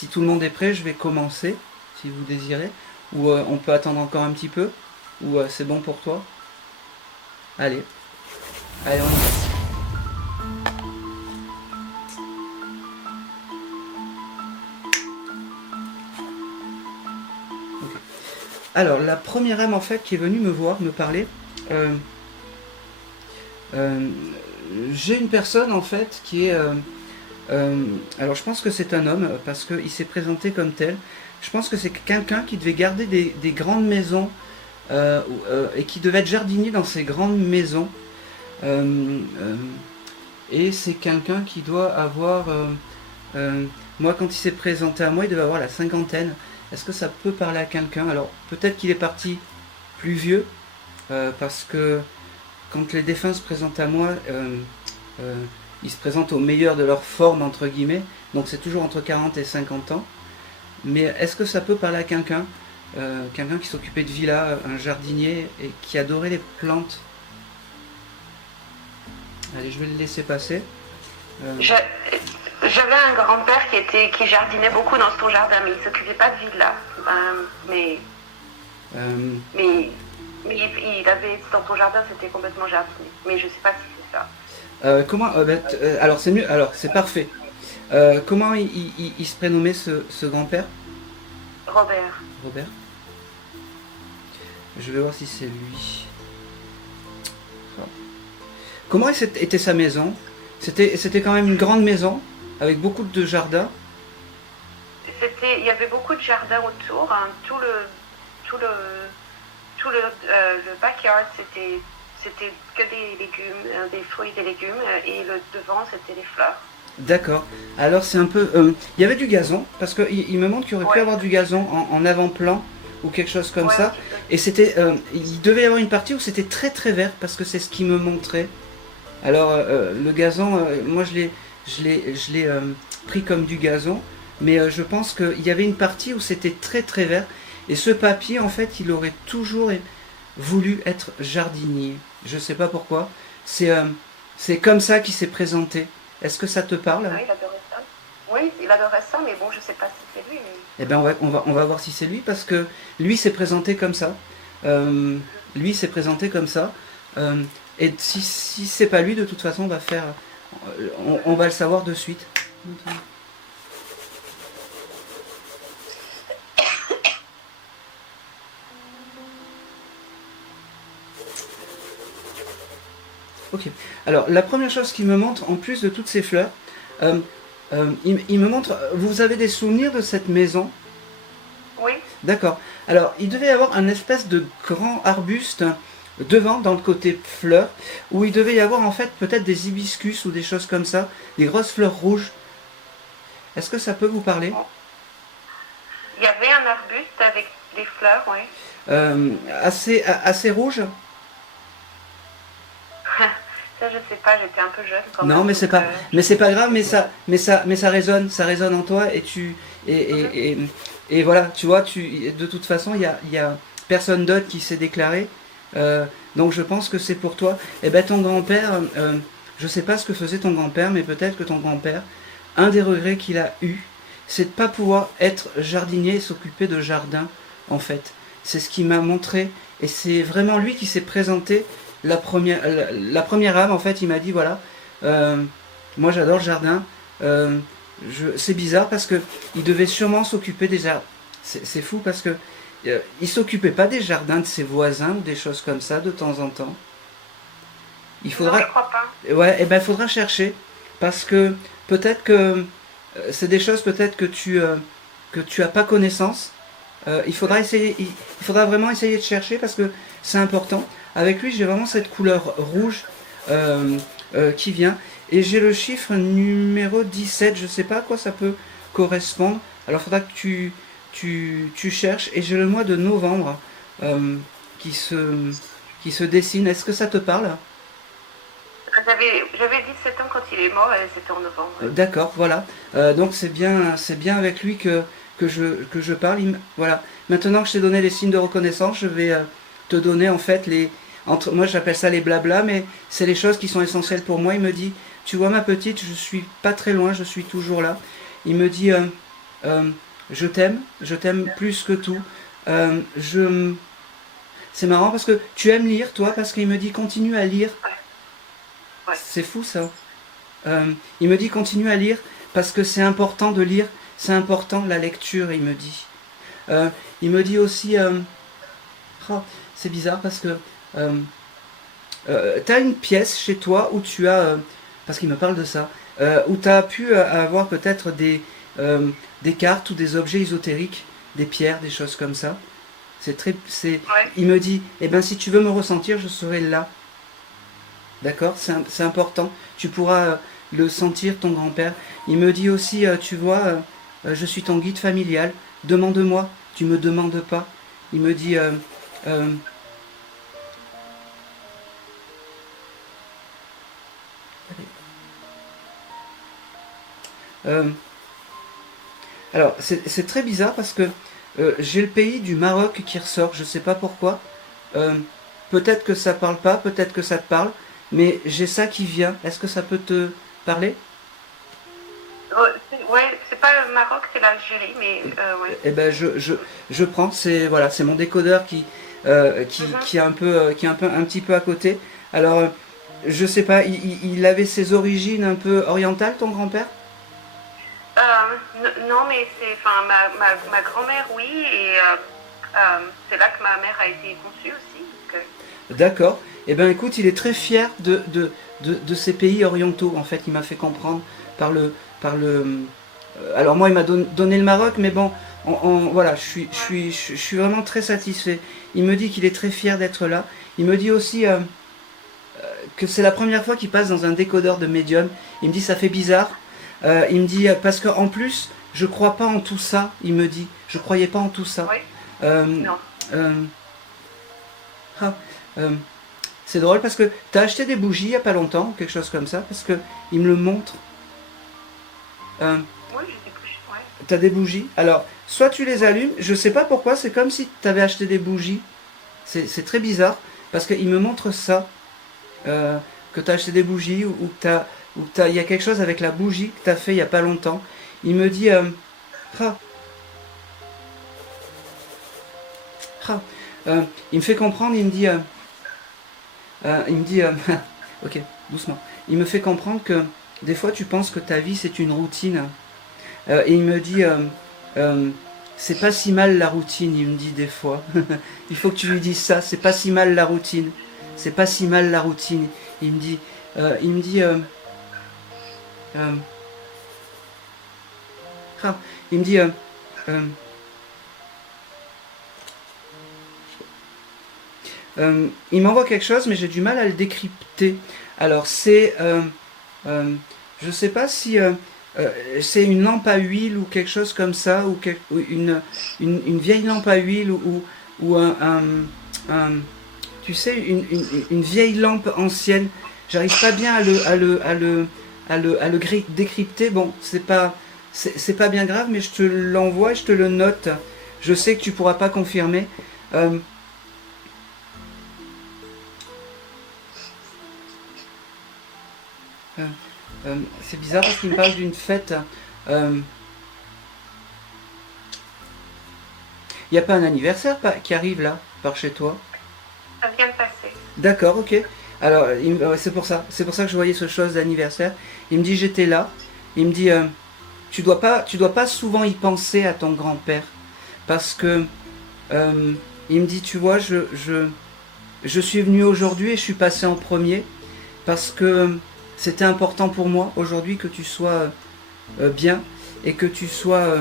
si tout le monde est prêt, je vais commencer, si vous désirez. Ou on peut attendre encore un petit peu. Ou c'est bon pour toi? Allez, allez, on y va. Ok. Alors, la première âme en fait qui est venue me voir, me parler, euh, euh, j'ai une personne en fait qui est... alors je pense que c'est un homme parce qu'il s'est présenté comme tel. Je pense que c'est quelqu'un qui devait garder des grandes maisons et qui devait être jardinier dans ces grandes maisons. Euh, euh, et c'est quelqu'un qui doit avoir... moi quand il s'est présenté à moi, il devait avoir la cinquantaine. Est-ce que ça peut parler à quelqu'un? Alors peut-être qu'il est parti plus vieux parce que quand les défunts se présentent à moi, euh, ils se présentent au meilleur de leur forme, entre guillemets. Donc c'est toujours entre 40 et 50 ans. Mais est-ce que ça peut parler à quelqu'un quelqu'un qui s'occupait de villa, un jardinier, et qui adorait les plantes? Allez, je vais le laisser passer. Euh, J'avais un grand-père qui jardinait beaucoup dans son jardin, mais il s'occupait pas de villa. Mais, euh, mais, mais il avait dans son jardin, c'était complètement jardiné. Mais je sais pas si c'est ça. comment alors c'est mieux, alors c'est parfait. Comment il se prénommait ce grand-père? Robert. Robert. Je vais voir si c'est lui. Comment était sa maison? C'était quand même une grande maison avec beaucoup de jardins. Il y avait beaucoup de jardins autour. Hein. Tout le, le backyard, c'était que des légumes, des fruits, des légumes, et le devant, c'était des fleurs. D'accord. Alors c'est un peu... il y avait du gazon, parce qu'il me montre qu'il aurait pu Ouais. avoir du gazon en avant-plan, ou quelque chose comme Ouais, un ça. petit peu. Et c'était... il devait y avoir une partie où c'était très très vert, parce que c'est ce qu'il me montrait. Alors le gazon, moi je l'ai pris comme du gazon, mais je pense qu'il y avait une partie où c'était très très vert. Et ce papier, en fait, il aurait toujours voulu être jardinier. Je sais pas pourquoi. C'est comme ça qu'il s'est présenté. Est-ce que ça te parle? Ah, il adorait ça. Oui, il adorait ça, mais bon, je sais pas si c'est lui. Eh bien, on va voir si c'est lui, parce que lui s'est présenté comme ça. Euh, lui s'est présenté comme ça. Euh, et si c'est pas lui, de toute façon, on va faire... on va le savoir de suite. Ok. Alors, la première chose qu'il me montre, en plus de toutes ces fleurs, euh, il me montre... Vous avez des souvenirs de cette maison? Oui, D'accord. Alors, il devait y avoir un espèce de grand arbuste devant, dans le côté fleurs, où il devait y avoir en fait peut-être des hibiscus ou des choses comme ça, des grosses fleurs rouges. Est-ce que ça peut vous parler? il y avait un arbuste avec des fleurs, oui. Assez rouges? Ça, je sais pas, j'étais un peu jeune quand Non, même. Donc, mais c'est pas grave, mais ça résonne en toi et et voilà, tu vois, de toute façon, il y a personne d'autre qui s'est déclaré, donc je pense que c'est pour toi. Et ben ton grand-père, je sais pas ce que faisait ton grand-père, mais peut-être que ton grand-père, un des regrets qu'il a eu, c'est de pas pouvoir être jardinier et s'occuper de jardin, en fait. C'est ce qu'il m'a montré, et c'est vraiment lui qui s'est présenté la première âme, en fait, il m'a dit voilà, euh, moi j'adore le jardin. C'est bizarre parce que il devait sûrement s'occuper des jardins. C'est fou parce que il s'occupait pas des jardins de ses voisins ou des choses comme ça de temps en temps. Il non, faudra, je crois pas. ouais, et ben faudra chercher parce que peut-être que c'est des choses peut-être que tu as pas connaissance. Il faudra essayer, il faudra vraiment essayer de chercher parce que c'est important. Avec lui, j'ai vraiment cette couleur rouge qui vient. Et j'ai le chiffre numéro 17. Je ne sais pas à quoi ça peut correspondre. Alors, il faudra que tu cherches. Et j'ai le mois de novembre euh, qui, se, qui se dessine. Est-ce que ça te parle? J'avais 17 ans quand il est mort et c'était en novembre. D'accord, voilà. Donc c'est bien avec lui que je parle. Voilà. Maintenant que je t'ai donné les signes de reconnaissance, je vais te donner en fait moi j'appelle ça les blabla, mais c'est les choses qui sont essentielles pour moi. Il me dit, tu vois ma petite, je suis pas très loin, je suis toujours là. Il me dit, Euh, je t'aime plus que tout. Euh, je... C'est marrant parce que tu aimes lire, toi, parce qu'il me dit continue à lire. Ouais, ouais. C'est fou ça. Il me dit continue à lire parce que c'est important de lire, c'est important la lecture, il me dit. Euh, il me dit aussi, oh, c'est bizarre parce que euh, tu as une pièce chez toi où tu as, parce qu'il me parle de ça, où tu as pu avoir peut-être des cartes ou des objets ésotériques, des pierres, des choses comme ça. Ouais. Il me dit, eh ben si tu veux me ressentir, je serai là. D'accord, c'est important. Tu pourras le sentir, ton grand-père. Il me dit aussi, tu vois, je suis ton guide familial. Demande-moi, tu me demandes pas. Il me dit, euh, euh, alors c'est très bizarre parce que j'ai le pays du Maroc qui ressort. Je sais pas pourquoi. Euh, peut-être que ça parle pas, peut-être que ça te parle, mais j'ai ça qui vient. Est-ce que ça peut te parler? Ouais, c'est pas le Maroc, c'est l'Algérie, mais ouais. Eh ben je prends, c'est voilà, c'est mon décodeur Mhm. qui est un peu qui est un petit peu à côté. Alors je sais pas, il avait ses origines un peu orientales, ton grand-père? Non, mais c'est, enfin, ma grand-mère, oui, et c'est là que ma mère a été conçue aussi. Donc, D'accord. Eh ben écoute, il est très fier de ces pays orientaux. En fait, il m'a fait comprendre par le. Alors moi, il m'a donné le Maroc, mais bon, voilà, je suis vraiment très satisfait. Il me dit qu'il est très fier d'être là. Il me dit aussi que c'est la première fois qu'il passe dans un décodeur de médium. Il me dit ça fait bizarre. Il me dit parce qu'en plus, je crois pas en tout ça. Il me dit, je croyais pas en tout ça. oui, Euh, non. euh, ah, euh, c'est drôle parce que t'as acheté des bougies il y a pas longtemps, quelque chose comme ça, parce que il me le montre. Euh, Oui, je sais plus. Ouais. T'as des bougies. Alors, soit tu les allumes, je sais pas pourquoi, c'est comme si t'avais acheté des bougies. C'est très bizarre parce qu'il me montre ça, euh, que t'as acheté des bougies ou que il y a quelque chose avec la bougie que t'as fait il y a pas longtemps. Il me dit, ah, ah, il me fait comprendre, il me dit, ok, doucement. Il me fait comprendre que des fois tu penses que ta vie c'est une routine. Et il me dit, euh, c'est pas si mal la routine, il me dit des fois. Il faut que tu lui dises ça, c'est pas si mal la routine. C'est pas si mal la routine. Il me dit, il me dit, euh, ah, il me dit, euh, il m'envoie quelque chose, mais j'ai du mal à le décrypter. Alors c'est, je sais pas si c'est une lampe à huile ou quelque chose comme ça, ou une vieille lampe à huile ou un- tu sais, une vieille lampe ancienne. J'arrive pas bien à le décrypter. Bon, c'est pas bien grave, mais je te l'envoie, je te le note. Je sais que tu pourras pas confirmer. Euh, euh, c'est bizarre parce qu'il me parle d'une fête. Il n'y a pas un anniversaire qui arrive là, par chez toi? Ça vient de passer. D'accord, ok. Alors, ouais, c'est pour ça. C'est pour ça que je voyais ce chose d'anniversaire. Il me dit j'étais là. Il me dit tu dois pas souvent y penser à ton grand-père parce que il me dit tu vois je suis venu aujourd'hui et je suis passé en premier parce que c'était important pour moi aujourd'hui que tu sois bien et que tu sois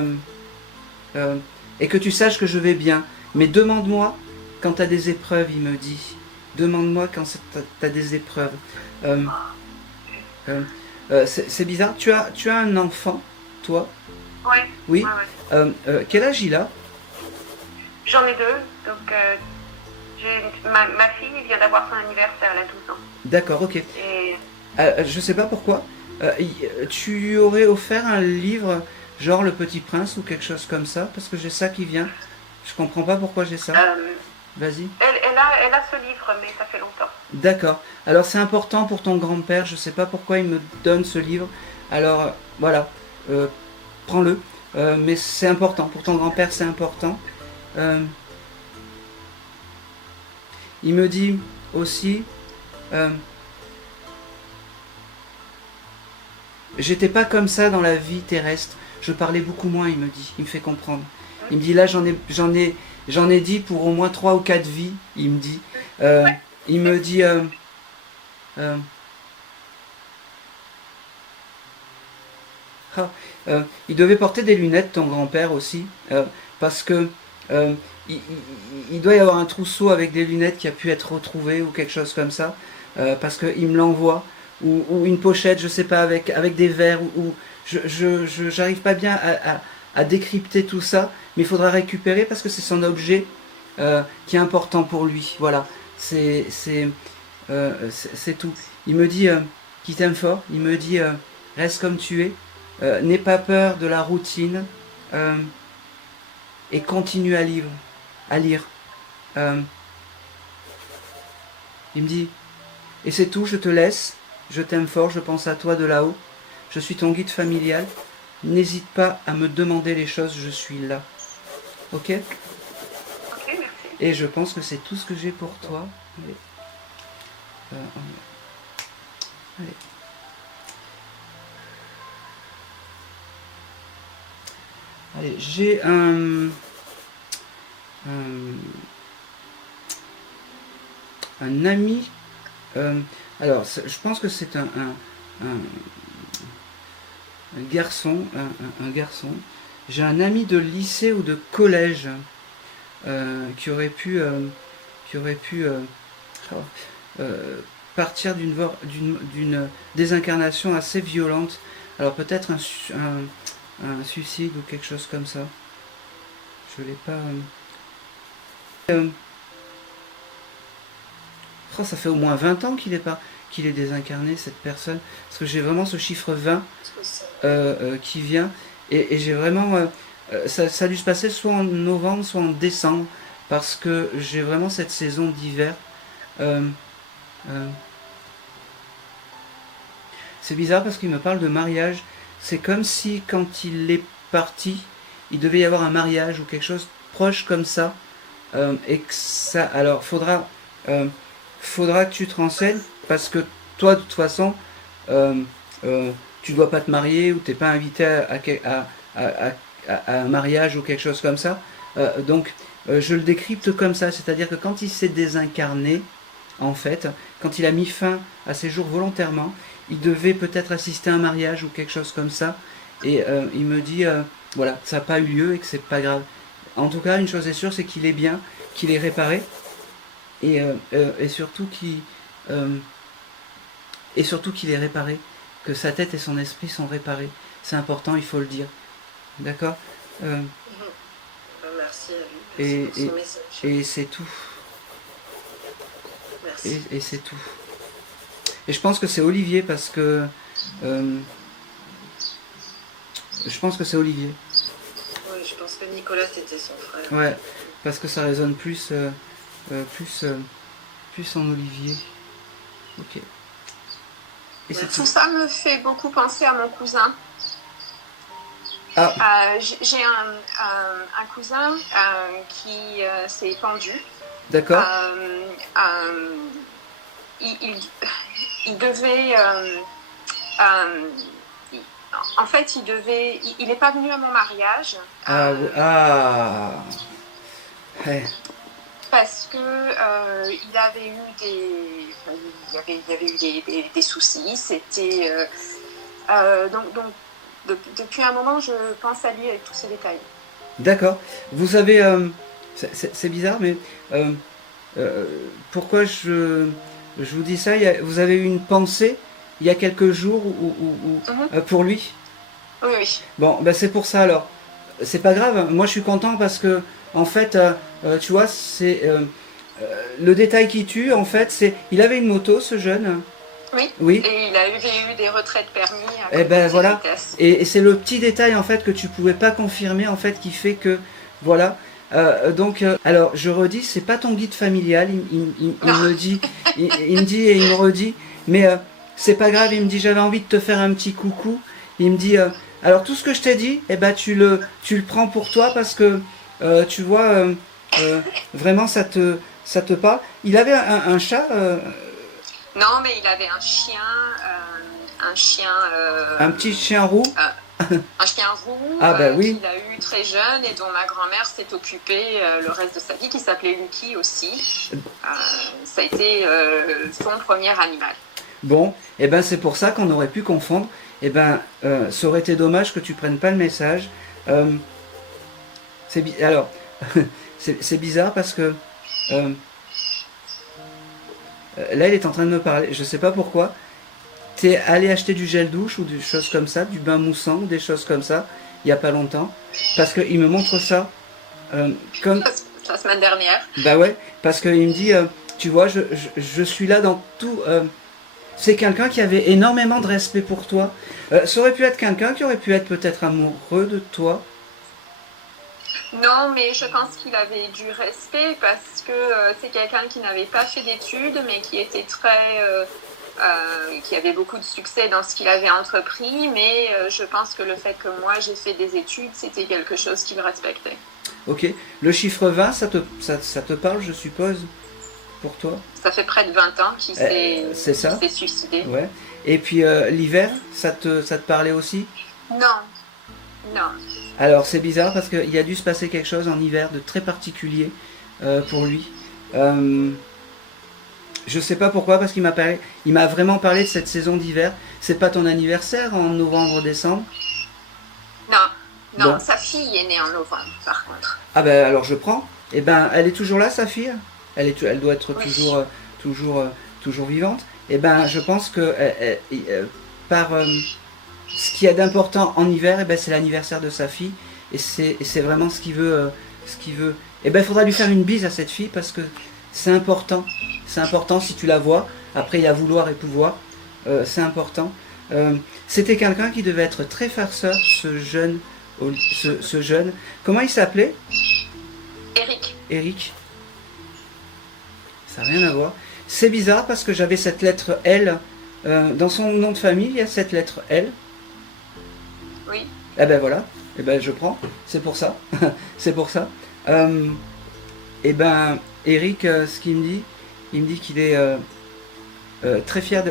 euh, et que tu saches que je vais bien. Mais demande-moi quand tu as des épreuves, il me dit. Demande-moi quand tu as des épreuves. Euh, euh, c'est bizarre. Tu as un enfant, toi? Oui, Oui. ouais, ouais. Quel âge il a? J'en ai deux, donc ma fille vient d'avoir son anniversaire, elle a 12 ans. D'accord, ok. Et Je sais pas pourquoi. Tu lui aurais offert un livre genre Le Petit Prince ou quelque chose comme ça parce que j'ai ça qui vient. Je comprends pas pourquoi j'ai ça. euh, Vas-y. elle a ce livre, mais ça fait longtemps. D'accord. Alors c'est important pour ton grand-père. Je sais pas pourquoi il me donne ce livre. Alors voilà. Euh, prends-le. mais c'est important. Pour ton grand-père, c'est important. Euh, il me dit aussi, euh, j'étais pas comme ça dans la vie terrestre. Je parlais beaucoup moins, il me dit. Il me fait comprendre. Il me dit là, j'en ai dit pour au moins 3 ou 4 vies. Il me dit. Il me dit. Euh, il devait porter des lunettes, ton grand-père aussi, parce que euh, il, il doit y avoir un trousseau avec des lunettes qui a pu être retrouvé ou quelque chose comme ça, parce qu'il me l'envoie, ou une pochette, je sais pas, avec des verres, ou j'arrive pas bien à décrypter tout ça, mais il faudra récupérer parce que c'est son objet qui est important pour lui. Voilà, c'est tout. Il me dit qu'il t'aime fort, il me dit reste comme tu es. N'aie pas peur de la routine et continue à lire. Il me dit, et c'est tout, je te laisse, je t'aime fort, je pense à toi de là-haut, je suis ton guide familial, n'hésite pas à me demander les choses, je suis là. Ok? Ok, merci. Et je pense que c'est tout ce que j'ai pour toi. Allez. Allez. Allez, j'ai un ami. Alors, je pense que c'est un garçon. Un garçon. J'ai un ami de lycée ou de collège qui aurait pu, partir d'une désincarnation assez violente. Alors peut-être un suicide ou quelque chose comme ça. Je l'ai pas. Oh, ça fait au moins 20 ans qu'il est désincarné, cette personne. Parce que j'ai vraiment ce chiffre 20 qui vient. Et j'ai vraiment. Ça a dû se passer soit en novembre, soit en décembre. Parce que j'ai vraiment cette saison d'hiver. C'est bizarre parce qu'il me parle de mariage. C'est comme si quand il est parti, il devait y avoir un mariage ou quelque chose proche comme ça. Et que ça. Alors, faudra que tu te renseignes parce que toi, de toute façon, tu dois pas te marier ou t'es pas invité à un mariage ou quelque chose comme ça. Donc, je le décrypte comme ça, c'est-à-dire que quand il s'est désincarné, en fait, quand il a mis fin à ses jours volontairement, il devait peut-être assister à un mariage ou quelque chose comme ça. Et il me dit, voilà, ça n'a pas eu lieu et que c'est pas grave. En tout cas, une chose est sûre, c'est qu'il est bien, qu'il est réparé. Et surtout qu'il est réparé, que sa tête et son esprit sont réparés. C'est important, il faut le dire. D'accord Merci à lui. Merci pour son message. Et c'est tout. Merci. Et c'est tout. Et je pense que c'est Olivier parce que... je pense que c'est Olivier. Oui, je pense que Nicolas c'était son frère. Ouais, parce que ça résonne plus en Olivier. Ok. Et tout ça me fait beaucoup penser à mon cousin. J'ai un cousin qui s'est pendu. D'accord. Il devait... en fait, il n'est pas venu à mon mariage. Ouais. Parce que il avait eu des soucis. C'était donc depuis un moment, je pense à lui avec tous ces détails. D'accord. Vous avez, c'est bizarre, mais pourquoi je vous dis ça? Vous avez eu une pensée il y a quelques jours pour lui? Oui. Bon, ben c'est pour ça alors. C'est pas grave. Moi, je suis content parce que en fait, tu vois, c'est le détail qui tue. En fait, c'est il avait une moto, ce jeune. Oui. Et il avait eu des retraits de permis. Et ben voilà. Et c'est le petit détail en fait que tu pouvais pas confirmer en fait qui fait que voilà. Donc, alors je redis, c'est pas ton guide familial. Il me dit, il me dit et il me redit, mais c'est pas grave. Il me dit j'avais envie de te faire un petit coucou. Il me dit Alors tout ce que je t'ai dit, eh ben, tu le prends pour toi parce que tu vois, vraiment ça te parle. Il avait un chat, Non, mais il avait un chien, un petit chien roux. un chien roux Ah ben oui. qu'il a eu très jeune et dont ma grand-mère s'est occupée le reste de sa vie, qui s'appelait Lucky aussi. Ça a été son premier animal. Bon, eh ben c'est pour ça qu'on aurait pu confondre. Eh ben, ça aurait été dommage que tu prennes pas le message. Alors, c'est bizarre parce que là, il est en train de me parler. Je sais pas pourquoi. T'es allé acheter du gel douche ou des choses comme ça, du bain moussant ou des choses comme ça, il y a pas longtemps, parce qu'il me montre ça comme. La semaine dernière. Bah ouais, parce qu'il me dit, tu vois, je suis là dans tout. C'est quelqu'un qui avait énormément de respect pour toi. Ça aurait pu être quelqu'un qui aurait pu être peut-être amoureux de toi. Non, mais je pense qu'il avait du respect parce que c'est quelqu'un qui n'avait pas fait d'études, mais qui était qui avait beaucoup de succès dans ce qu'il avait entrepris. Mais je pense que le fait que moi j'ai fait des études, c'était quelque chose qu'il respectait. Ok. Le chiffre 20, ça te parle, je suppose, pour toi? Ça fait près de 20 ans qu'il s'est suicidé. Ouais. Et puis l'hiver, ça te parlait aussi? Non. Non. Alors c'est bizarre parce qu'il a dû se passer quelque chose en hiver de très particulier pour lui. Je sais pas pourquoi, parce qu'il m'a vraiment parlé de cette saison d'hiver. C'est pas ton anniversaire en novembre-décembre? Non, bon. Sa fille est née en novembre par contre. Ah ben alors je prends. Eh ben elle est toujours là, sa fille? Elle doit être Oui. toujours vivante. Eh ben je pense que par ce qu'il y a d'important en hiver, eh ben, c'est l'anniversaire de sa fille. Et c'est vraiment ce qu'il veut. Eh ben il faudra lui faire une bise à cette fille parce que c'est important. C'est important si tu la vois. Après il y a vouloir et pouvoir. C'est important. C'était quelqu'un qui devait être très farceur, ce jeune. Comment il s'appelait? Eric. Ça n'a rien à voir. C'est bizarre parce que j'avais cette lettre L. Dans son nom de famille, il y a cette lettre L. Oui. Eh ben voilà. Eh ben je prends. C'est pour ça. C'est pour ça. Eh ben Eric, ce qu'il me dit, il me dit qu'il est très fier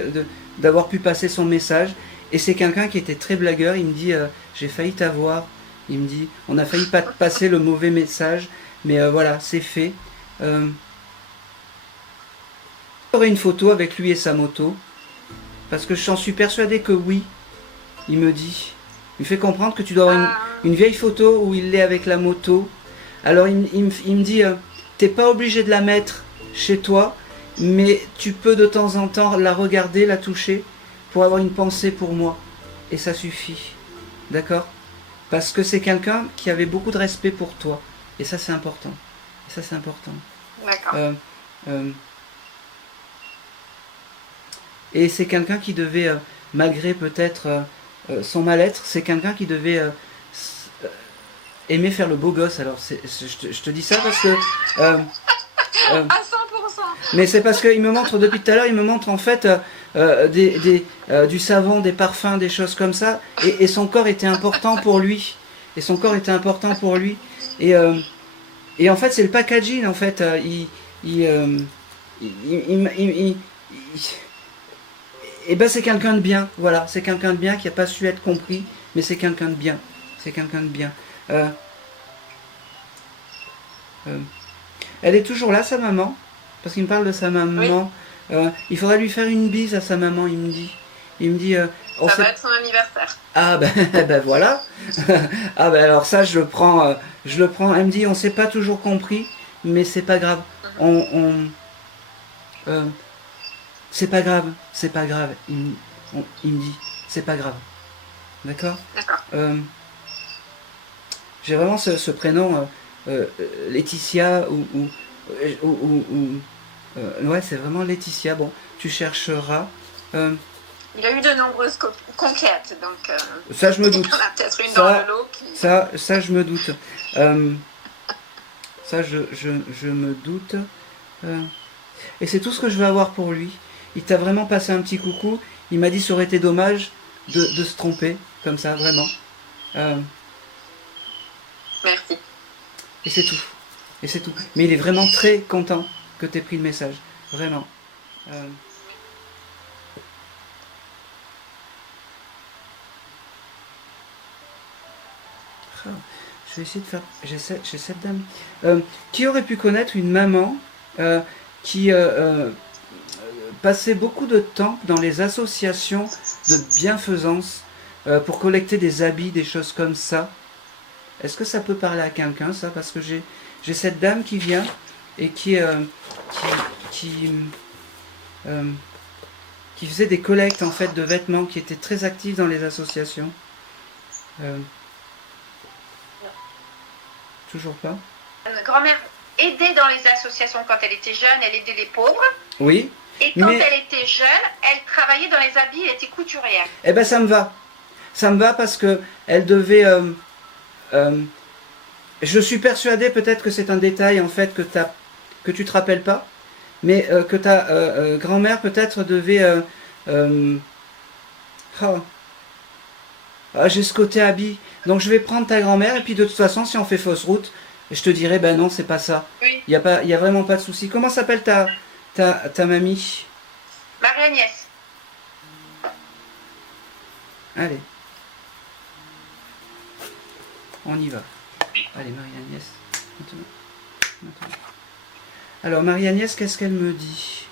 d'avoir pu passer son message. Et c'est quelqu'un qui était très blagueur. Il me dit j'ai failli t'avoir. Il me dit on a failli passer le mauvais message. Mais voilà, c'est fait. J'aurai une photo avec lui et sa moto. Parce que j'en suis persuadé que oui. Il me dit. Il me fait comprendre que tu dois avoir une vieille photo où il est avec la moto. Alors il me dit t'es pas obligé de la mettre chez toi, mais tu peux de temps en temps la regarder, la toucher, pour avoir une pensée pour moi. Et ça suffit. D'accord? Parce que c'est quelqu'un qui avait beaucoup de respect pour toi. Et ça c'est important. D'accord. Et c'est quelqu'un qui devait, malgré peut-être son mal-être, c'est quelqu'un qui devait aimer faire le beau gosse. Alors je te dis ça parce que... à 100%. Mais c'est parce qu'il me montre, depuis tout à l'heure, il me montre en fait du savon, des parfums, des choses comme ça. Et son corps était important pour lui. Et en fait, c'est le packaging, en fait. Et ben c'est quelqu'un de bien, voilà, c'est quelqu'un de bien qui n'a pas su être compris, mais c'est quelqu'un de bien, elle est toujours là, sa maman, parce qu'il me parle de sa maman. Oui. Il faudrait lui faire une bise à sa maman, il me dit. Ça va être son anniversaire. Ah ben voilà. Ah ben alors ça je le prends. Elle me dit on s'est pas toujours compris, mais c'est pas grave. C'est pas grave. Il me dit c'est pas grave. D'accord. J'ai vraiment ce prénom Laetitia ouais c'est vraiment Laetitia. Bon tu chercheras. Il a eu de nombreuses conquêtes, donc ça je me doute. Il y en a peut-être une dans le lot qui... ça je me doute. Ça je me doute. Et c'est tout ce que je veux avoir pour lui. Il t'a vraiment passé un petit coucou. Il m'a dit ça aurait été dommage de se tromper, comme ça, vraiment. Merci. Et c'est tout. Et c'est tout. Mais il est vraiment très content que tu aies pris le message. Vraiment. Ah, je vais essayer de faire... J'ai cette dame. Qui aurait pu connaître une maman qui passait beaucoup de temps dans les associations de bienfaisance pour collecter des habits, des choses comme ça? Est-ce que ça peut parler à quelqu'un, ça? Parce que j'ai cette dame qui vient et qui faisait des collectes en fait de vêtements, qui était très active dans les associations. Toujours pas. Grand-mère aidait dans les associations quand elle était jeune, elle aidait les pauvres. Oui. Et quand elle était jeune, elle travaillait dans les habits, elle était couturière. Eh ben ça me va. Ça me va parce que elle devait... je suis persuadé, peut-être que c'est un détail en fait que tu te rappelles pas, mais que ta grand-mère peut-être devait... j'ai ce côté habit. Donc je vais prendre ta grand-mère et puis de toute façon si on fait fausse route, je te dirai ben non c'est pas ça. Oui. Il y a vraiment pas de souci. Comment s'appelle ta mamie? Marie-Agnès. Allez. On y va. Allez Marie-Agnès. Maintenant. Alors Marie-Agnès, qu'est-ce qu'elle me dit?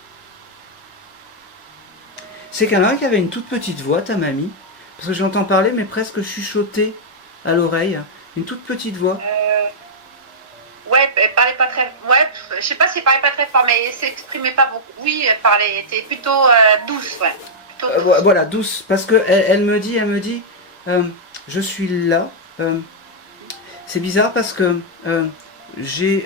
C'est quelqu'un qui avait une toute petite voix, ta mamie. Parce que j'entends parler, mais presque chuchoter à l'oreille. Une toute petite voix. Ouais, elle parlait pas très... Ouais, je sais pas si elle parlait pas très fort, mais elle s'exprimait pas beaucoup. Oui, elle parlait, elle était plutôt douce, ouais. Plutôt douce. Voilà, douce. Parce que elle me dit, je suis là. C'est bizarre parce que j'ai...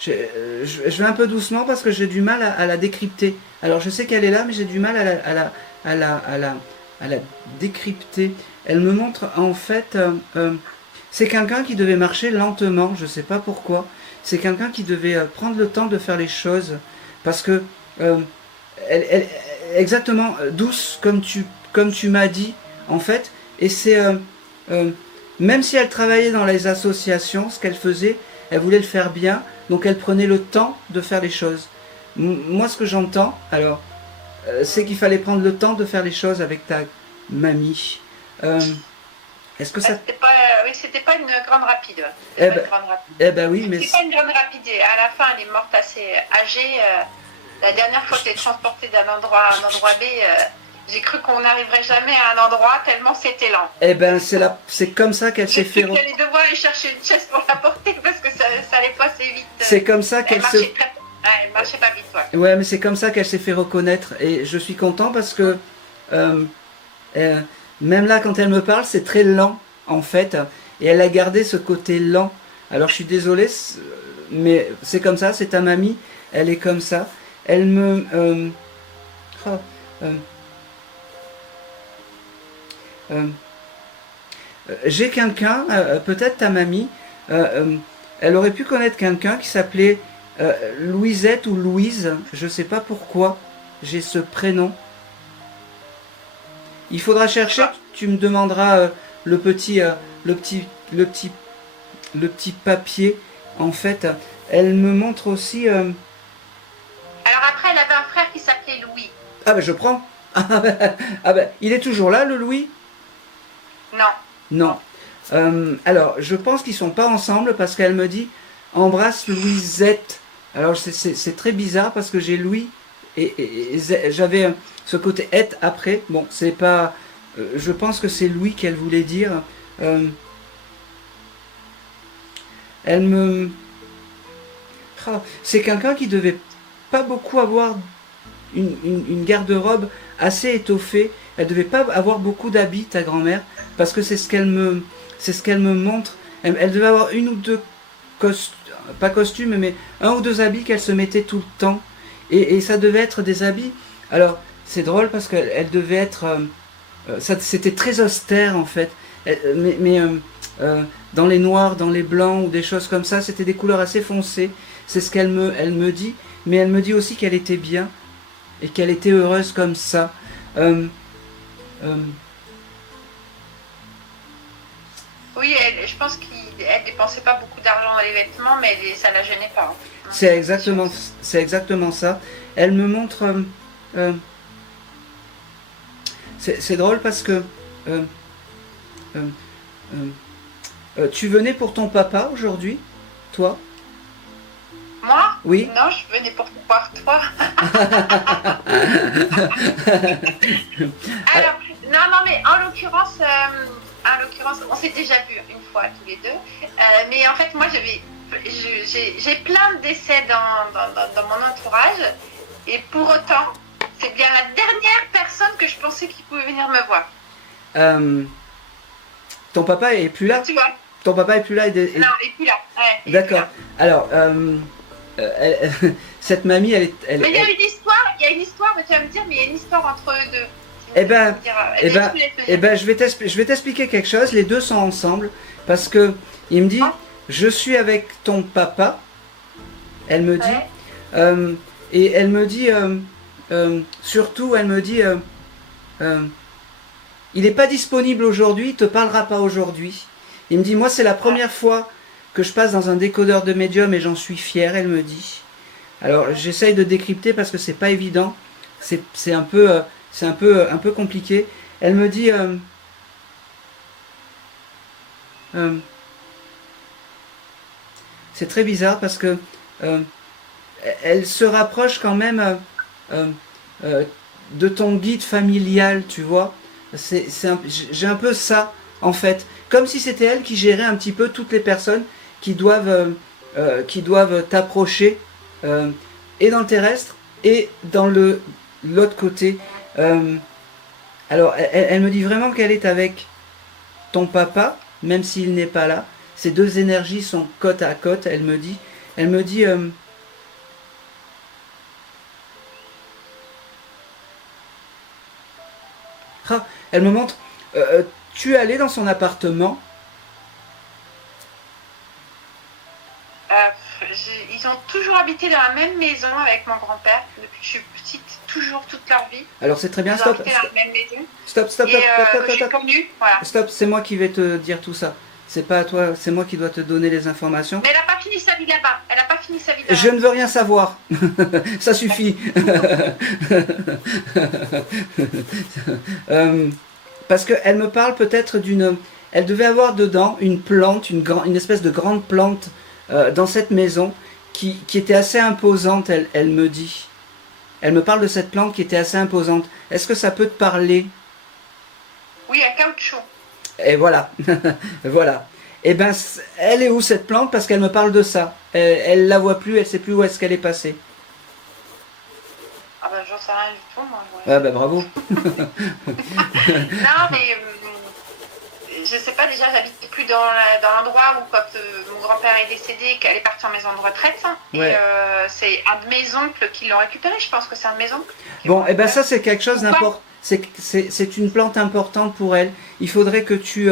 je vais un peu doucement parce que j'ai du mal à la décrypter. Alors je sais qu'elle est là, mais j'ai du mal à la décrypter. Elle me montre en fait... c'est quelqu'un qui devait marcher lentement, je ne sais pas pourquoi. C'est quelqu'un qui devait prendre le temps de faire les choses. Parce que... exactement, douce, comme tu m'as dit, en fait. Et c'est... même si elle travaillait dans les associations, ce qu'elle faisait, elle voulait le faire bien. Donc elle prenait le temps de faire les choses. Moi, ce que j'entends, alors, c'est qu'il fallait prendre le temps de faire les choses avec ta mamie. Est-ce que ça... Oui, c'était pas une grande rapide. Eh ben oui, mais... C'était pas une grande rapide. À la fin, elle est morte assez âgée. La dernière fois qu'elle est transportée d'un endroit à un endroit B, j'ai cru qu'on n'arriverait jamais à un endroit tellement c'était lent. Eh ben c'est comme ça qu'elle s'est fait... J'ai cru qu'elle allait devoir aller chercher une chaise pour la porter parce que ça allait pas assez vite. C'est comme ça qu'elle se... Elle marchait pas vite, ouais. Ouais, mais c'est comme ça qu'elle s'est fait reconnaître. Et je suis content parce que... même là, quand elle me parle, c'est très lent, en fait. Et elle a gardé ce côté lent. Alors, je suis désolé, mais c'est comme ça, c'est ta mamie. Elle est comme ça. Elle me... j'ai quelqu'un, peut-être ta mamie, elle aurait pu connaître quelqu'un qui s'appelait Louisette ou Louise. Je ne sais pas pourquoi j'ai ce prénom. Il faudra chercher, tu me demanderas le petit papier. En fait, elle me montre aussi... Alors après, elle avait un frère qui s'appelait Louis. Ah ben je prends. Ah ben, il est toujours là, le Louis? Non. Non. Alors, je pense qu'ils sont pas ensemble parce qu'elle me dit embrasse Louisette. Alors c'est très bizarre parce que j'ai Louis et j'avais ce côté et après. Bon, c'est pas... je pense que c'est Louis qu'elle voulait dire. Elle me... c'est quelqu'un qui devait pas beaucoup avoir une garde-robe assez étoffée. Elle devait pas avoir beaucoup d'habits, ta grand-mère, parce que c'est ce qu'elle me montre. Elle devait avoir une ou deux pas costumes, mais un ou deux habits qu'elle se mettait tout le temps. Et ça devait être des habits. Alors, c'est drôle parce qu'elle devait être... c'était très austère en fait. Mais dans les noirs, dans les blancs ou des choses comme ça, c'était des couleurs assez foncées. C'est ce elle me dit. Mais elle me dit aussi qu'elle était bien. et qu'elle était heureuse comme ça. Euh, Oui, je pense qu'elle dépensait pas beaucoup d'argent dans les vêtements, mais ça la gênait pas. c'est exactement ça. Elle me montre... euh, c'est drôle parce que... euh, euh, tu venais pour ton papa aujourd'hui, toi? Moi? Oui. Non, je venais pour te voir toi. Alors, non, mais en l'occurrence, on s'est déjà vu une fois tous les deux. Mais en fait, moi, j'ai plein de décès dans mon entourage. Et pour autant, c'est bien la dernière personne que je pensais qui pouvait venir me voir. Ton papa est plus là? Tu vois? Ton papa est plus là? Non, il n'est plus là. Ouais, D'accord. Alors, cette mamie, mais il y a une histoire, mais tu vas me dire, mais il y a une histoire entre eux deux. Je vais t'expliquer quelque chose. Les deux sont ensemble parce que il me dit, je suis avec ton papa. Elle me dit, et elle me dit, surtout, elle me dit, il n'est pas disponible aujourd'hui, il te parlera pas aujourd'hui. Il me dit, moi c'est la première fois que je passe dans un décodeur de médium et j'en suis fier, elle me dit. Alors j'essaye de décrypter parce que c'est pas évident, c'est un peu compliqué. Elle me dit, c'est très bizarre parce que elle se rapproche quand même de ton guide familial, tu vois. J'ai un peu ça en fait, comme si c'était elle qui gérait un petit peu toutes les personnes qui doivent t'approcher, et dans le terrestre et dans l'autre côté. Alors elle me dit vraiment qu'elle est avec ton papa, même s'il n'est pas là. Ces deux énergies sont côte à côte. Elle me dit elle me montre, tu es allé dans son appartement? Ils ont toujours habité dans la même maison avec mon grand-père, depuis que je suis petite, toujours, toute leur vie. Alors c'est très bien, Ils ont habité dans la même maison. Stop, Je suis connue, voilà. Stop, c'est moi qui vais te dire tout ça. C'est pas à toi, c'est moi qui dois te donner les informations. Mais elle n'a pas fini sa vie là-bas. Elle n'a pas fini sa vie là-bas. Je ne veux rien savoir. Ça suffit. Parce qu'elle me parle peut-être d'une... Elle devait avoir dedans une plante, une espèce de grande plante dans cette maison qui était assez imposante, elle me dit. Elle me parle de cette plante qui était assez imposante. Est-ce que ça peut te parler? Oui, à caoutchouc. Et voilà. Voilà. Et ben, elle est où cette plante? Parce qu'elle me parle de ça. Elle la voit plus, elle sait plus où est-ce qu'elle est passée. Ah ben, j'en sais rien du tout, moi. Ouais. Ah ben, bravo. Non, mais je sais pas, déjà, j'habite plus dans l'endroit où, quand mon grand-père est décédé, qu'elle est partie en maison de retraite. Ouais. Et c'est un de mes oncles qui l'ont récupéré. Je pense que c'est un de mes oncles. Bon, et ben ça, c'est quelque chose d'important. C'est une plante importante pour elle. Il faudrait que tu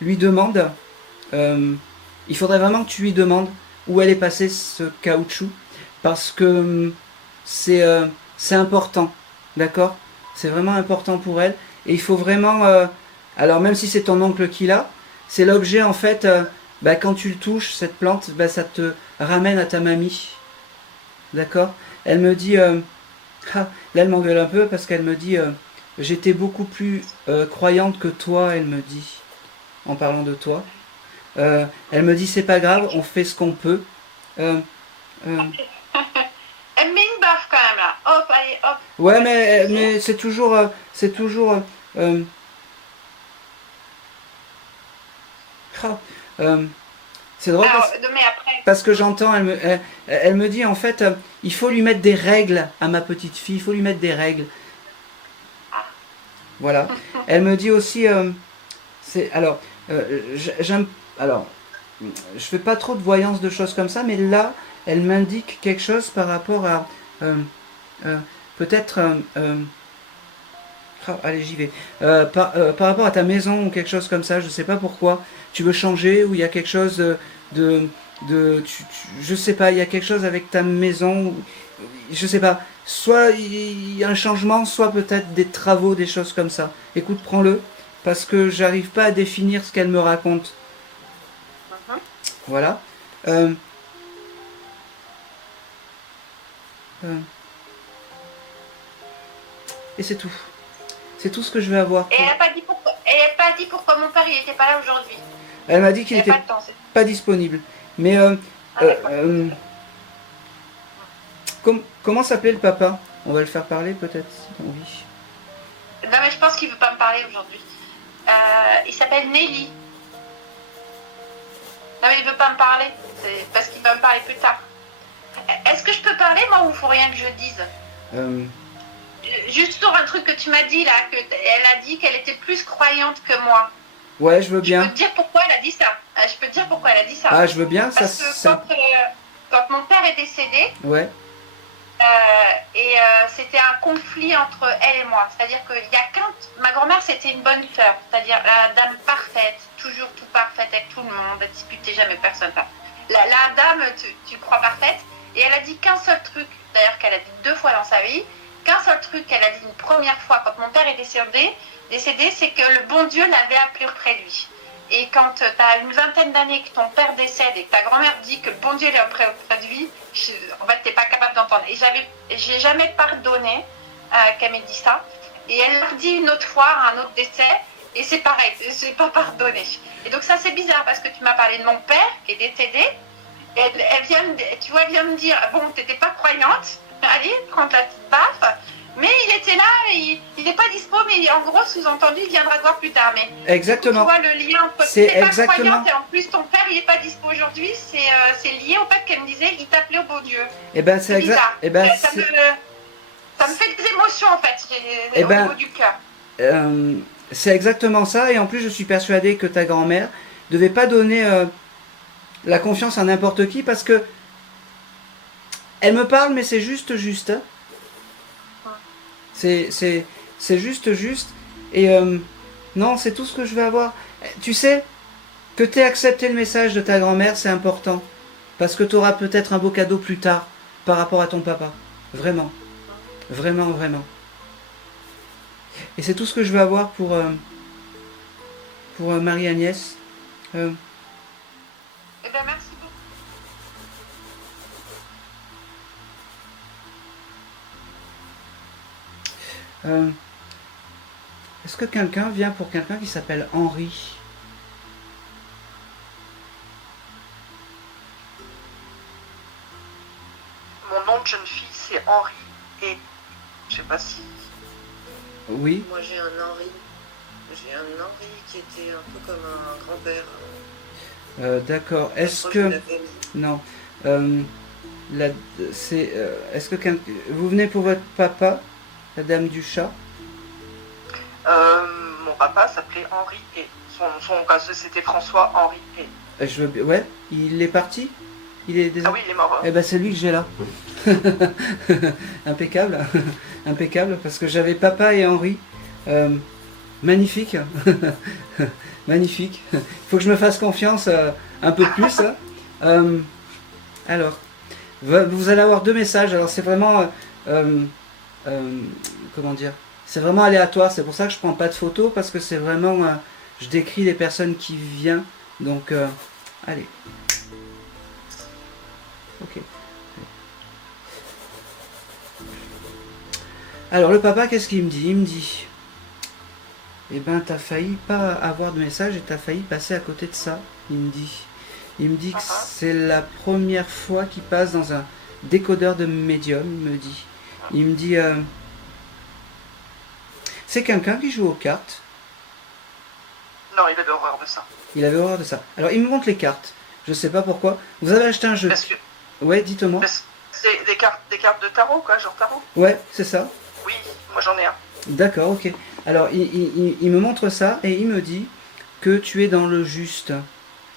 lui demandes. Il faudrait vraiment que tu lui demandes où elle est passée ce caoutchouc. Parce que c'est important. D'accord? C'est vraiment important pour elle. Et il faut vraiment... alors même si c'est ton oncle qui l'a, c'est l'objet en fait, quand tu le touches, cette plante, ça te ramène à ta mamie. D'accord? Elle me dit... là elle m'engueule un peu parce qu'elle me dit... j'étais beaucoup plus croyante que toi, elle me dit. En parlant de toi. Elle me dit c'est pas grave, on fait ce qu'on peut. Elle met une baffe quand même là. Hop, allez, hop. Ouais, mais c'est toujours... c'est drôle. Alors, mais après... Parce que j'entends, elle me dit en fait, il faut lui mettre des règles à ma petite fille, il faut lui mettre des règles. Voilà. Elle me dit aussi, j'aime, alors, je fais pas trop de voyance de choses comme ça, mais là, elle m'indique quelque chose par rapport à, peut-être, allez, j'y vais, par rapport à ta maison ou quelque chose comme ça, je sais pas pourquoi, tu veux changer ou il y a quelque chose je sais pas, il y a quelque chose avec ta maison je sais pas, soit il y a un changement, soit peut-être des travaux, des choses comme ça. Écoute, prends-le, parce que j'arrive pas à définir ce qu'elle me raconte. Mhm. Voilà. Euh, euh, et c'est tout. C'est tout ce que je vais avoir. Et elle n'a pas dit pourquoi. Elle n'a pas dit pourquoi mon père il n'était pas là aujourd'hui. Elle m'a dit qu'il Il n'y a n'était pas de temps. pas disponible. Mais Ah, d'accord. comment s'appelait le papa? On va le faire parler peut-être, si t'as envie. Non mais je pense qu'il ne veut pas me parler aujourd'hui. Il s'appelle Nelly. Non mais il ne veut pas me parler. C'est parce qu'il va me parler plus tard. Est-ce que je peux parler moi ou il faut rien que je dise? Euh, Juste sur un truc que tu m'as dit là, qu'elle a dit qu'elle était plus croyante que moi. ouais, je veux Je peux bien. te dire pourquoi elle a dit ça. Je peux te dire pourquoi elle a dit ça. Ah, je veux bien. Parce que quand mon père est décédé, Ouais. c'était un conflit entre elle et moi. C'est-à-dire qu'il y a ma grand-mère, c'était une bonne sœur. C'est-à-dire la dame parfaite, toujours tout parfaite avec tout le monde, elle disputait jamais personne. Enfin, la dame, tu crois parfaite. Et elle a dit qu'un seul truc, d'ailleurs qu'elle a dit 2 fois dans sa vie, qu'un seul truc qu'elle a dit une première fois quand mon père est décédé, c'est que le bon Dieu l'avait appelé auprès de lui. Et quand tu as une vingtaine d'années que ton père décède et que ta grand-mère dit que le bon Dieu est auprès de lui, en fait, tu n'es pas capable d'entendre. Et j'ai jamais pardonné qu'elle m'ait dit ça. Et elle l'a dit une autre fois à un autre décès, et c'est pareil, je n'ai pas pardonné. Et donc ça, c'est bizarre parce que tu m'as parlé de mon père qui est décédé. Et elle vient me dire, bon, tu n'étais pas croyante, allez, prends ta petite baffe. Mais il était là, il n'est pas dispo, mais en gros, sous-entendu, il viendra te voir plus tard. Mais Exactement. tu vois le lien entre C'est t'es pas exactement. croyante et en plus ton père il n'est pas dispo aujourd'hui, c'est lié au fait qu'elle me disait il t'appelait au bon Dieu. Eh ben, c'est exact. bizarre. Eh ben, ça me fait des émotions en fait Eh au ben, niveau du cœur. c'est exactement ça. Et en plus, je suis persuadé que ta grand-mère devait pas donner la confiance à n'importe qui parce que elle me parle, mais c'est juste. Hein. C'est juste. Et non, c'est tout ce que je veux avoir. Tu sais, que tu aies accepté le message de ta grand-mère, c'est important. Parce que tu auras peut-être un beau cadeau plus tard par rapport à ton papa. Vraiment. Vraiment, vraiment. Et c'est tout ce que je veux avoir pour Marie-Agnès. Eh ben merci beaucoup. Est-ce que quelqu'un vient pour quelqu'un qui s'appelle Henri? Mon nom de jeune fille, c'est Henri et je sais pas si... Oui. Moi j'ai un Henri. J'ai un Henri qui était un peu comme un grand-père. D'accord. Est-ce proche que... de la famille. Non. Est-ce que vous venez pour votre papa, la dame du chat? Mon papa s'appelait Henri et son casse c'était François Henri et... Je veux bien. Ouais. Il est parti? Il est Ah oui, il est mort. Eh ben c'est lui que j'ai là. Impeccable. Impeccable parce que j'avais papa et Henri. Magnifique. Magnifique. Il faut que je me fasse confiance un peu plus. Alors, vous allez avoir 2 messages. Alors c'est vraiment... comment dire? C'est vraiment aléatoire. C'est pour ça que je prends pas de photos parce que c'est vraiment... je décris les personnes qui viennent. Donc, allez. Ok. Alors le papa, qu'est-ce qu'il me dit? Il me dit, eh ben t'as failli pas avoir de message et t'as failli passer à côté de ça. Il me dit que c'est la première fois qu'il passe dans un décodeur de médium. Il me dit, c'est quelqu'un qui joue aux cartes. Non, il avait horreur de ça. Il avait horreur de ça. Alors il me montre les cartes. Je sais pas pourquoi. Vous avez acheté un jeu. Parce que Ouais, dites-moi. c'est des cartes de tarot, quoi, genre tarot. Ouais, c'est ça. Oui, moi j'en ai un. D'accord, ok. Alors, il me montre ça et il me dit que tu es dans le juste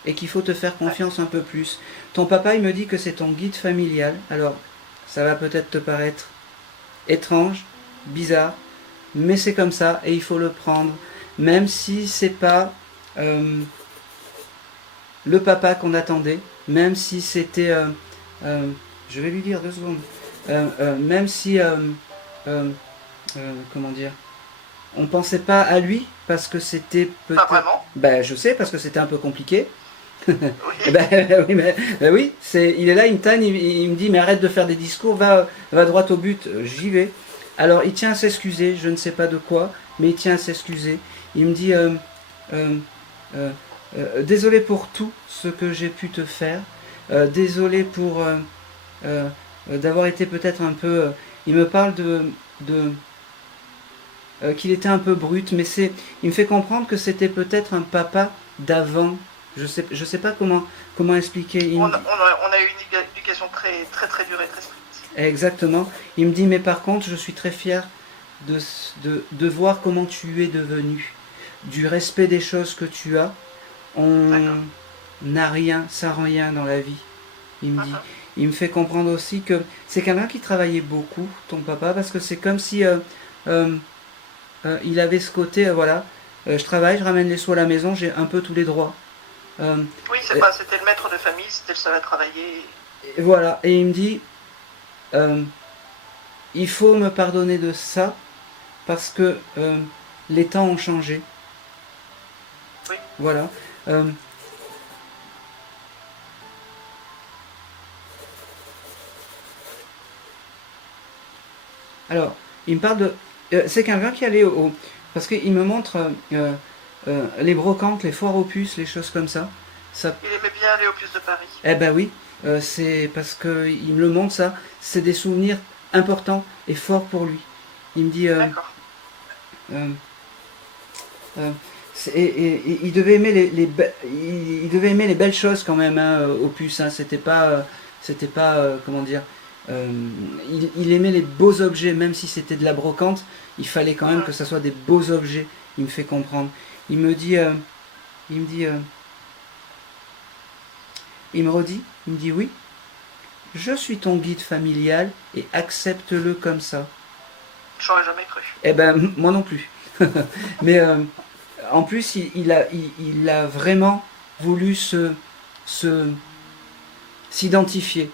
et qu'il faut te faire confiance un peu plus. Ton papa, il me dit que c'est ton guide familial. Alors, ça va peut-être te paraître étrange, bizarre, mais c'est comme ça et il faut le prendre. Même si c'est pas le papa qu'on attendait, même si c'était... je vais lui dire 2 secondes. même si, comment dire, on pensait pas à lui parce que c'était Pas peut-être... vraiment. Ben, je sais, parce que c'était un peu compliqué. Oui. Oui, ben oui, il est là, il me tanne, il me dit, mais arrête de faire des discours, va droit au but. J'y vais. Alors, il tient à s'excuser, je ne sais pas de quoi, mais il tient à s'excuser. Il me dit, euh, désolé pour tout ce que j'ai pu te faire, désolé pour d'avoir été peut-être un peu... il me parle de qu'il était un peu brut, mais il me fait comprendre que c'était peut-être un papa d'avant. Je sais pas comment expliquer. On a eu une éducation très, très, très dure et très stricte. Exactement. Il me dit, mais par contre, je suis très fier de voir comment tu es devenu, du respect des choses que tu as. On n'a rien, ça rend rien dans la vie. Il me dit. Il me fait comprendre aussi que c'est quelqu'un qui travaillait beaucoup, ton papa, parce que c'est comme si il avait ce côté, voilà, je travaille, je ramène les sous à la maison, j'ai un peu tous les droits. Oui, c'était le maître de famille, c'était le seul à travailler. Et voilà, et il me dit, il faut me pardonner de ça, parce que les temps ont changé. Oui. Voilà. Alors, il me parle de... c'est quelqu'un qui allait parce qu'il me montre les brocantes, les foires aux puces, les choses comme ça. Il aimait bien aller au puces de Paris. Eh ben oui, c'est parce qu'il me le montre ça. C'est des souvenirs importants et forts pour lui. Il me dit... D'accord. Et il devait aimer il devait aimer les belles choses quand même, hein, aux puces. Hein. C'était pas... comment dire... il aimait les beaux objets, même si c'était de la brocante, il fallait quand même que ça soit des beaux objets. Il me fait comprendre. Il me dit, il me redit, il me dit oui, je suis ton guide familial et accepte-le comme ça. J'aurais jamais cru. Eh ben moi non plus. Mais en plus il a vraiment voulu s'identifier.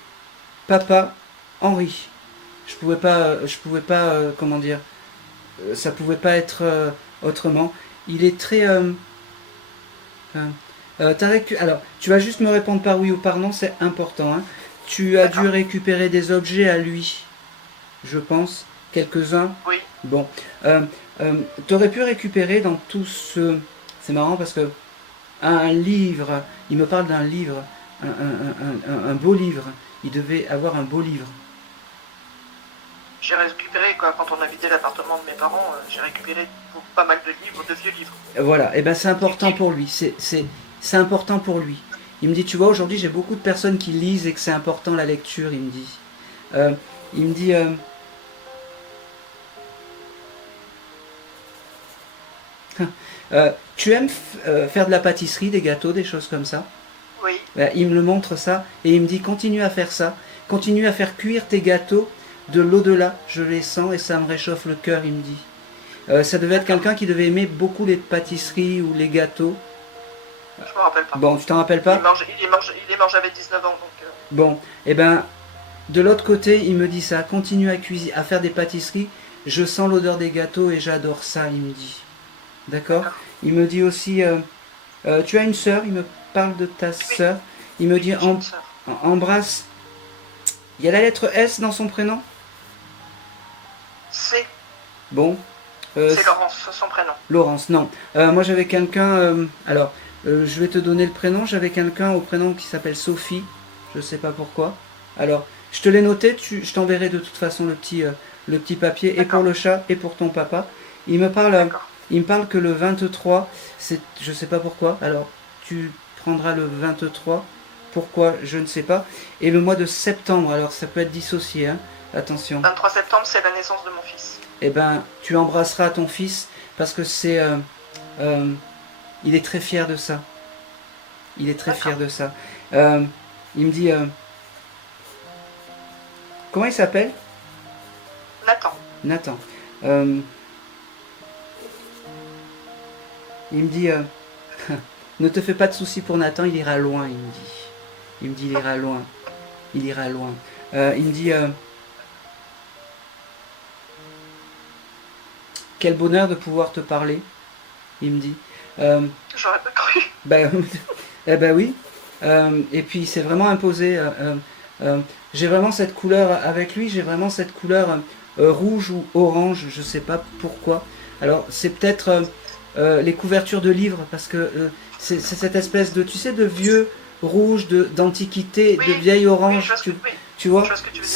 Papa Henri. Je pouvais pas, comment dire, ça pouvait pas être autrement. Il est très... alors, tu vas juste me répondre par oui ou par non, c'est important. Hein. Tu as dû récupérer des objets à lui, je pense, quelques-uns. Oui. Bon. Tu aurais pu récupérer dans tout ce... C'est marrant parce que un livre, il me parle d'un livre, un beau livre. Il devait avoir un beau livre. J'ai récupéré, quand on a vidé l'appartement de mes parents, j'ai récupéré pas mal de livres, de vieux livres. Voilà, et ben c'est important pour lui. C'est important pour lui. Il me dit, tu vois, aujourd'hui j'ai beaucoup de personnes qui lisent et que c'est important la lecture, il me dit. Il me dit... tu aimes faire de la pâtisserie, des gâteaux, des choses comme ça? Oui. Il me le montre ça et il me dit continue à faire ça, continue à faire cuire tes gâteaux de l'au-delà, je les sens et ça me réchauffe le cœur, il me dit. Ça devait être quelqu'un qui devait aimer beaucoup les pâtisseries ou les gâteaux. Je me rappelle pas. Bon, tu t'en rappelles pas? Il les mange avec 19 ans, donc... Bon, et ben, de l'autre côté, il me dit ça, continue à faire des pâtisseries, je sens l'odeur des gâteaux et j'adore ça, il me dit. D'accord? Il me dit aussi, tu as une sœur, il me parle de ta sœur, il me dit embrasse. Il y a la lettre S dans son prénom? C'est. Bon. C'est Laurence, son prénom. Laurence, non. Moi j'avais quelqu'un, alors je vais te donner le prénom, j'avais quelqu'un au prénom qui s'appelle Sophie, je sais pas pourquoi. Alors, je te l'ai noté, je t'enverrai de toute façon le petit papier, et pour le chat, et pour ton papa. Il me parle que le 23, je sais pas pourquoi, alors tu prendras le 23, pourquoi, je ne sais pas, et le mois de septembre, alors ça peut être dissocié, hein, attention. 23 septembre, c'est la naissance de mon fils. Eh ben, tu embrasseras ton fils, parce que il est très fier de ça. Il est très fier de ça. Il me dit, comment il s'appelle? Nathan. Nathan. Il me dit, ne te fais pas de soucis pour Nathan, il ira loin, il me dit. Il me dit, il ira loin. Il ira loin. Il me dit, quel bonheur de pouvoir te parler, il me dit. Euh, J'aurais pas cru. ben, eh ben oui. Et puis c'est vraiment imposé. J'ai vraiment cette couleur avec lui, j'ai vraiment cette couleur rouge ou orange, je sais pas pourquoi. Alors c'est peut-être les couvertures de livres, parce que c'est cette espèce de, tu sais, de vieux rouge, d'antiquité, Oui, de vieille oui, orange, je vois ce que, oui, tu vois. je vois ce que tu veux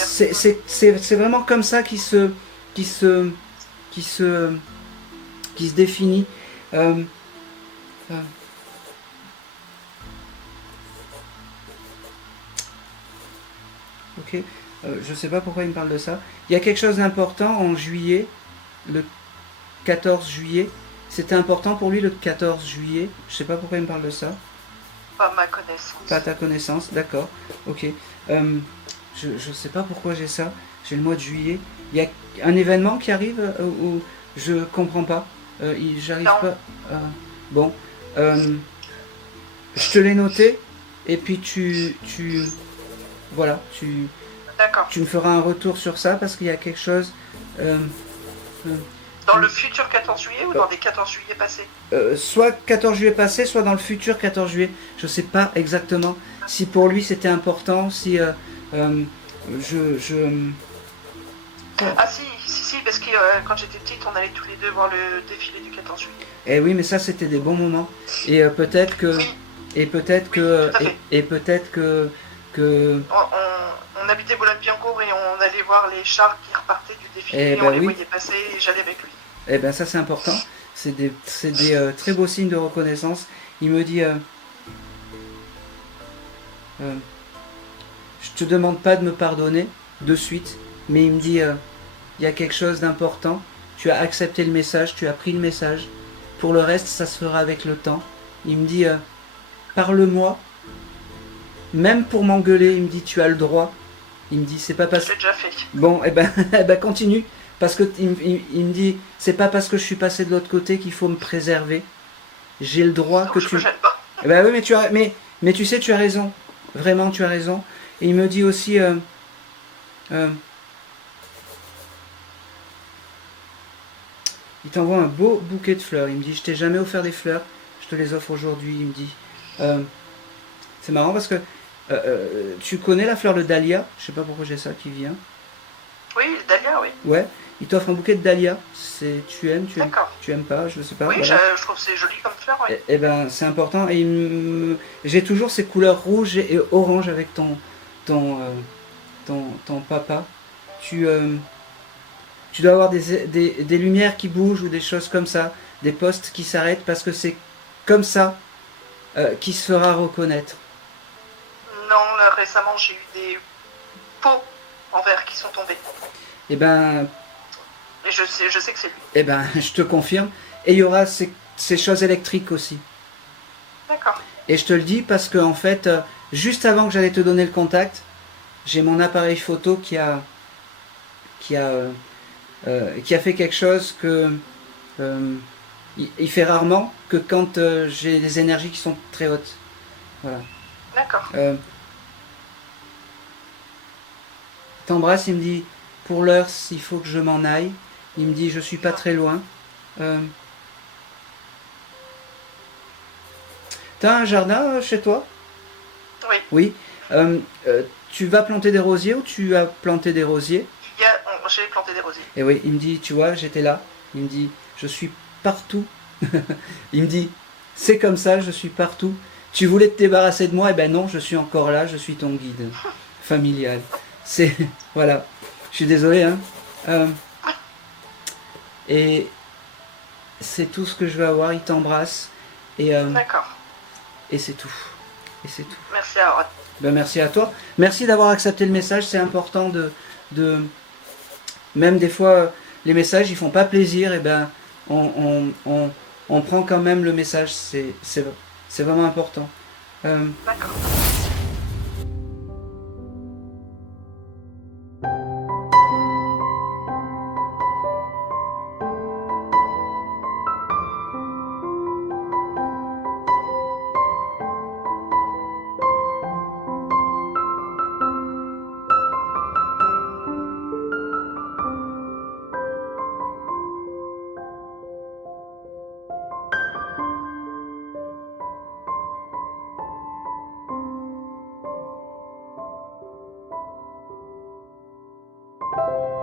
dire. C'est vraiment comme ça qui se, qui se, qui se définit. Euh, euh, ok, je sais pas pourquoi il me parle de ça. Il y a quelque chose d'important en juillet, le 14 juillet. C'était important pour lui le 14 juillet. Je sais pas pourquoi il me parle de ça. Pas ma connaissance. Pas à ta connaissance, d'accord. Ok. Je sais pas pourquoi j'ai ça. J'ai le mois de juillet. Il y a un événement qui arrive où je comprends pas. J'arrive Non. pas. Bon. Je te l'ai noté. Et puis voilà, D'accord. tu me feras un retour sur ça parce qu'il y a quelque chose. Dans le futur 14 juillet ou dans les 14 juillet passés? Soit 14 juillet passé, soit dans le futur 14 juillet. Je sais pas exactement si pour lui c'était important, si je... Ah si, parce que quand j'étais petite, on allait tous les deux voir le défilé du 14 juillet. Eh oui, mais ça c'était des bons moments. Et peut-être que... Oui. Et peut-être que... tout à fait. Et peut-être que... On habitait Boulogne-Billancourt et on allait voir les chars qui repartaient du défilé, Eh ben on les oui. voyait passer et j'allais avec lui. Eh ben ça c'est important. C'est des très beaux signes de reconnaissance. Il me dit... je te demande pas de me pardonner de suite, mais il me dit il y a quelque chose d'important. Tu as accepté le message, tu as pris le message. Pour le reste, ça se fera avec le temps. Il me dit parle-moi. Même pour m'engueuler, il me dit tu as le droit. Il me dit c'est pas parce Je l'ai déjà fait. bon eh ben continue parce que il me dit c'est pas parce que je suis passé de l'autre côté qu'il faut me préserver. J'ai le droit Non, que je tu me gêne pas. eh ben oui, mais tu sais, tu as raison. Vraiment, tu as raison. Et il me dit aussi, il t'envoie un beau bouquet de fleurs. Il me dit, je t'ai jamais offert des fleurs, je te les offre aujourd'hui. Il me dit, c'est marrant parce que tu connais la fleur de dahlia. Je sais pas pourquoi j'ai ça qui vient. Oui, Dahlia, oui. Ouais, il t'offre un bouquet de dahlia. D'accord. Tu aimes pas, je sais pas. Oui, voilà. je trouve que c'est joli comme fleur, oui. Eh ben, c'est important. Et j'ai toujours ces couleurs rouge et orange avec ton papa. Tu dois avoir des lumières qui bougent ou des choses comme ça, des postes qui s'arrêtent parce que c'est comme ça qu'il se fera reconnaître. Non, là, récemment, j'ai eu des pots en verre qui sont tombés. Eh ben, Et je sais que c'est lui. eh ben, je te confirme. Et il y aura ces choses électriques aussi. D'accord. Et je te le dis parce que en fait, juste avant que j'allais te donner le contact, j'ai mon appareil photo qui a fait quelque chose que il fait rarement, que quand j'ai des énergies qui sont très hautes. Voilà. D'accord. T'embrasse, il me dit pour l'heure s'il faut que je m'en aille. Il me dit je suis pas très loin. T'as un jardin chez toi? Oui. Oui. Tu vas planter des rosiers ou tu as planté des rosiers? J'ai planté des rosiers. Et oui, il me dit, tu vois, j'étais là. Il me dit, je suis partout. Il me dit, c'est comme ça, je suis partout. Tu voulais te débarrasser de moi? Eh ben non, je suis encore là, je suis ton guide familial. C'est, voilà. Je suis désolé, hein. Et c'est tout ce que je veux avoir. Il t'embrasse. D'accord. Et c'est tout. Et c'est tout. Merci Aaron. Ben, merci à toi. Merci d'avoir accepté le message. C'est important même des fois, les messages, ils font pas plaisir. Et ben, on prend quand même le message. C'est vraiment important. D'accord. Ciao.